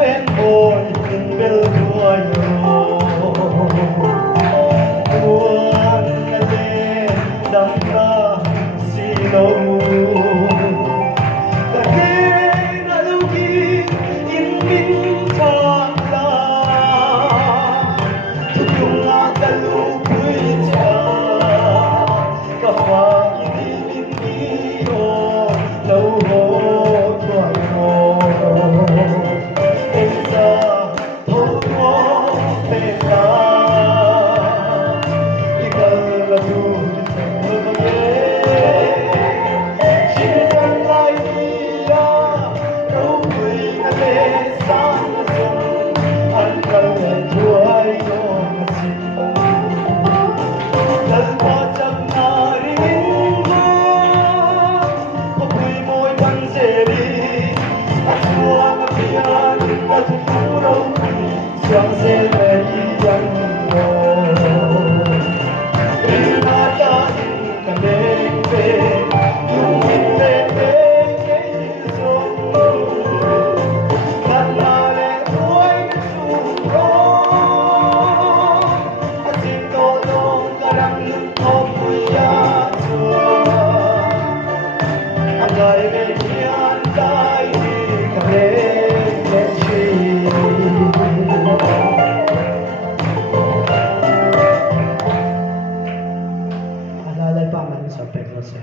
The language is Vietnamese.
ven ôi tình bel đuôi buồn lên đắm ra xì lâu cả thế đã lưu khi in minh cha la chúc chung ngã ta lưu quý cha cả phá in in in ô lâu hồ tuổi hồ em ra thâu có về ta ikal là tu thơ nhé chỉ cần lại đi đâu quỳ ngã lệ sang sông anh cần là chuối non xin lần qua chẳng nari có quỳ môi bằng dễ đi chua ngập biar đã thu phú đâu sang sẽ về yang Alalay pa man sa peklo siya.